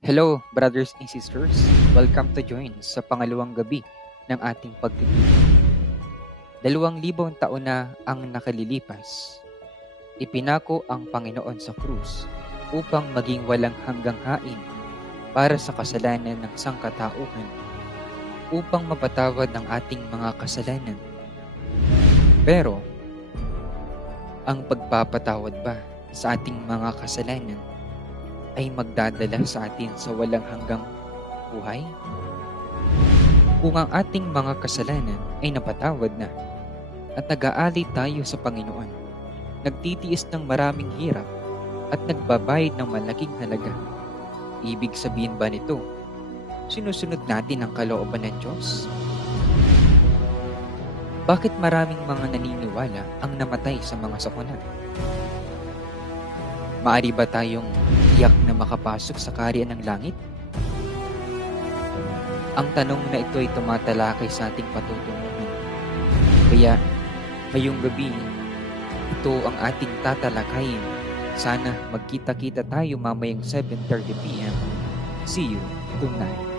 Hello, brothers and sisters. Welcome to join sa pangalawang gabi ng ating pagtitipon. 2,000 taon na ang nakalilipas. Ipinako ang Panginoon sa krus upang maging walang hanggang hain para sa kasalanan ng sangkatauhan, upang mapatawad ang ating mga kasalanan. Pero, ang pagpapatawad ba sa ating mga kasalanan ay magdadala sa atin sa walang hanggang buhay? Kung ang ating mga kasalanan ay napatawad na at nag-aalay tayo sa Panginoon, nagtitiis ng maraming hirap at nagbabayad ng malaking halaga, ibig sabihin ba nito, sinusunod natin ang kalooban ng Diyos? Bakit maraming mga naniniwala ang namatay sa mga sakuna? Maari ba tayong tiyak na makapasok sa kaharian ng langit? Ang tanong na ito ay tumatalakay sa ating patutunguhan. Kaya, ngayong gabi, ito ang ating tatalakayin. Sana magkita-kita tayo mamayang 7:30 p.m. See you tonight.